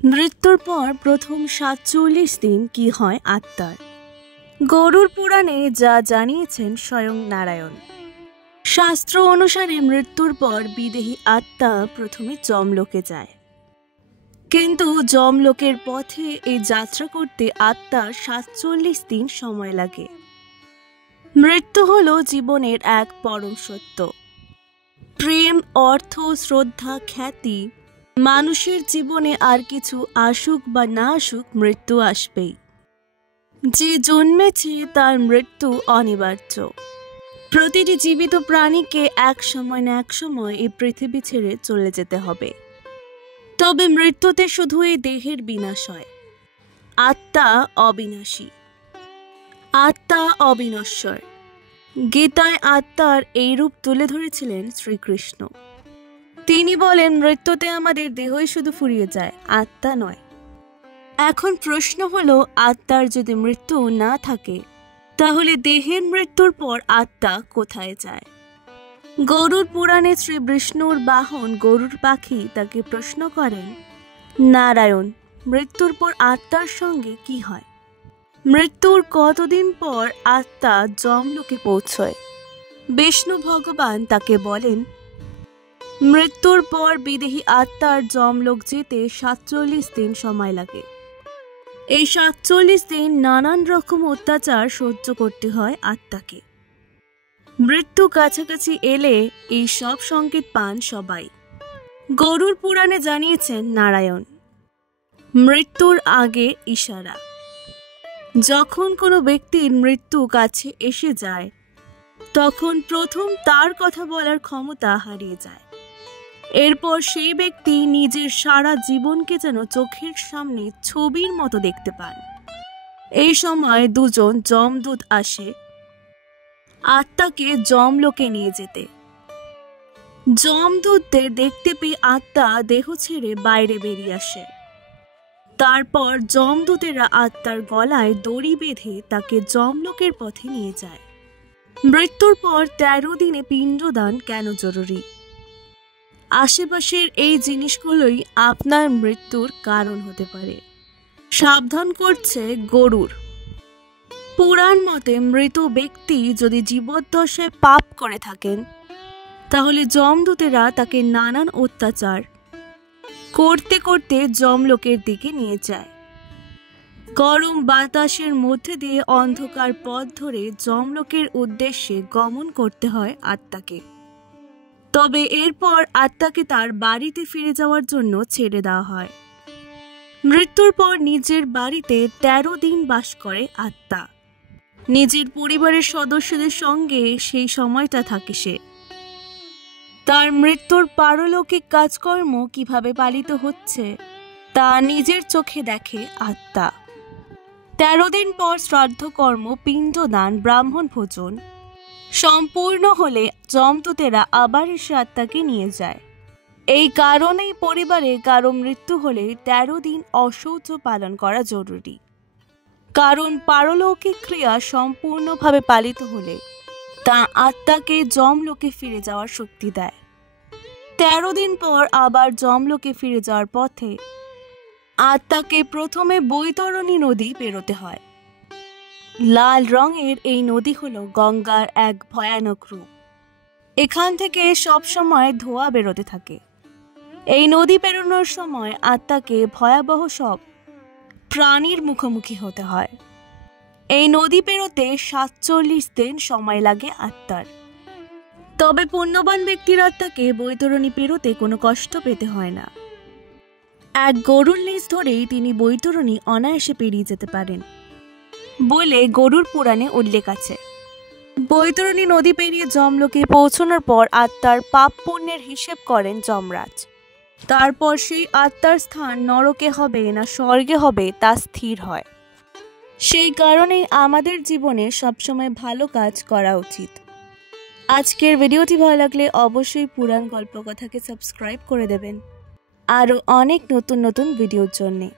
মৃত্যুর পর প্রথম ৪৭ দিন কি হয় আত্মার? গরুড় পুরাণে যা জানিয়েছেন স্বয়ং নারায়ণ। শাস্ত্র অনুসারে মৃত্যুর পর বিদেহী আত্মা প্রথমে যমলোকে যায়, কিন্তু যমলোকের পথে এই যাত্রা করতে আত্মার ৪৭ দিন সময় লাগে। মৃত্যু হল জীবনের এক পরম সত্য। প্রেম, অর্থ, শ্রদ্ধা, খ্যাতি, মানুষের জীবনে আর কিছু আসুক বা না আসুক, মৃত্যু আসবেই। যে জন্মেছে তার মৃত্যু অনিবার্য। প্রতিটি জীবিত প্রাণীকে এক সময় না এক সময় এই পৃথিবী ছেড়ে চলে যেতে হবে। তবে মৃত্যুতে শুধু এই দেহের বিনাশ হয়, আত্মা অবিনাশী, আত্মা অবিনশ্বর। গীতায় আত্মার এই রূপ তুলে ধরেছিলেন শ্রীকৃষ্ণ। তিনি বলেন, মৃত্যুতে আমাদের দেহই শুধু ফুরিয়ে যায়, আত্মা নয়। এখন প্রশ্ন হলো, আত্মার যদি মৃত্যু না থাকে তাহলে দেহের মৃত্যুর পর আত্মা কোথায় যায়? গরুড় পুরাণে শ্রী বিষ্ণুর বাহন গরুড় পাখি তাকে প্রশ্ন করেন, নারায়ণ, মৃত্যুর পর আত্মার সঙ্গে কি হয়? মৃত্যুর কতদিন পর আত্মা যমলোকে পৌঁছয়? বিষ্ণু ভগবান তাকে বলেন, মৃত্যুর পর বিদেহী আত্মার যমলোক যেতে ৪৭ দিন সময় লাগে। এই ৪৭ দিন নানান রকম অত্যাচার সহ্য করতে হয় আত্মাকে। মৃত্যু কাছাকাছি এলে এই সব সংকেত পান সবাই। গরুড় পুরাণে জানিয়েছেন নারায়ণ, মৃত্যুর আগে ইশারা। যখন কোনো ব্যক্তির মৃত্যু কাছে এসে যায় তখন প্রথম তার কথা বলার ক্ষমতা হারিয়ে যায়। এরপর সেই ব্যক্তি নিজের সারা জীবনকে যেন চোখের সামনে ছবির মতো দেখতে পান। এই সময় দুজন যমদূত আসে আত্মাকে যমলোকে নিয়ে যেতে। যমদূতদের দেখতে পেয়ে আত্মা দেহ ছেড়ে বাইরে বেরিয়ে আসে। তারপর যমদূতেরা আত্মার গলায় দড়ি বেঁধে তাকে যমলোকের পথে নিয়ে যায়। মৃত্যুর পর ১৩ দিনে পিণ্ডদান কেন জরুরি? আশেপাশের এই জিনিসগুলোই আপনার মৃত্যুর কারণ হতে পারে। সাবধান করছে গরুড় পুরাণ মতে, মৃত ব্যক্তি যদি জীবদ্দশায় পাপ করে থাকেন তাহলে যমদূতেরা তাকে নানান অত্যাচার করতে করতে যমলোকের দিকে নিয়ে যায়। গরম বাতাসের মধ্যে দিয়ে অন্ধকার পথ ধরে যমলোকের উদ্দেশ্যে গমন করতে হয় আত্মাকে। তবে এরপর আত্মাকে তার বাড়িতে ফিরে যাওয়ার জন্য ছেড়ে দেওয়া হয়। মৃত্যুর পর নিজের বাড়িতে ১৩ দিন বাস করে আত্মা। নিজের পরিবারের সদস্যদের সঙ্গে সেই সময়টা থাকে সে। তার মৃত্যুর পারলৌকিক কাজকর্ম কিভাবে পালিত হচ্ছে তা নিজের চোখে দেখে আত্মা। ১৩ দিন পর শ্রাদ্ধকর্ম, পিণ্ডদান, ব্রাহ্মণ ভোজন সম্পূর্ণ হলে যমদূতেরা আবার এসে আত্মাকে নিয়ে যায়। এই কারণেই পরিবারে কারো মৃত্যু হলে ১৩ দিন অশৌচ পালন করা জরুরি। কারণ পারলৌকিক ক্রিয়া সম্পূর্ণভাবে পালিত হলে তা আত্মাকে যমলোকে ফিরে যাওয়ার শক্তি দেয়। ১৩ দিন পর আবার যমলোকে ফিরে যাওয়ার পথে আত্মাকে প্রথমে বৈতরণী নদী পেরোতে হয়। লাল রঙের এই নদী হলো গঙ্গার এক ভয়ানক রূপ। এখান থেকে সবসময় ধোঁয়া বেরোতে থাকে। এই নদী পেরোনোর সময় আত্মাকে ভয়াবহ সব প্রাণীর মুখোমুখি হতে হয়। এই নদী পেরোতে ৪৭ দিন সময় লাগে আত্মার। তবে পুণ্যবান ব্যক্তির আত্মাকে বৈতরণী পেরোতে কোনো কষ্ট পেতে হয় না। এক গরুর লেজ ধরেই তিনি বৈতরণী অনায়াসে পেরিয়ে যেতে পারেন বলে গরুড় পুরাণে উল্লেখ আছে। বৈতরণী নদী পেরিয়ে যমলোকে পৌঁছানোর পর আত্মার পাপ পুণ্যের হিসেব করেন যমরাজ। তারপর সেই আত্মার স্থান নরকে হবে না স্বর্গে হবে তা স্থির হয়। সেই কারণেই আমাদের জীবনে সবসময় ভালো কাজ করা উচিত। আজকের ভিডিওটি ভালো লাগলে অবশ্যই পুরাণ গল্পকথাকে সাবস্ক্রাইব করে দেবেন আরও অনেক নতুন নতুন ভিডিওর জন্যে।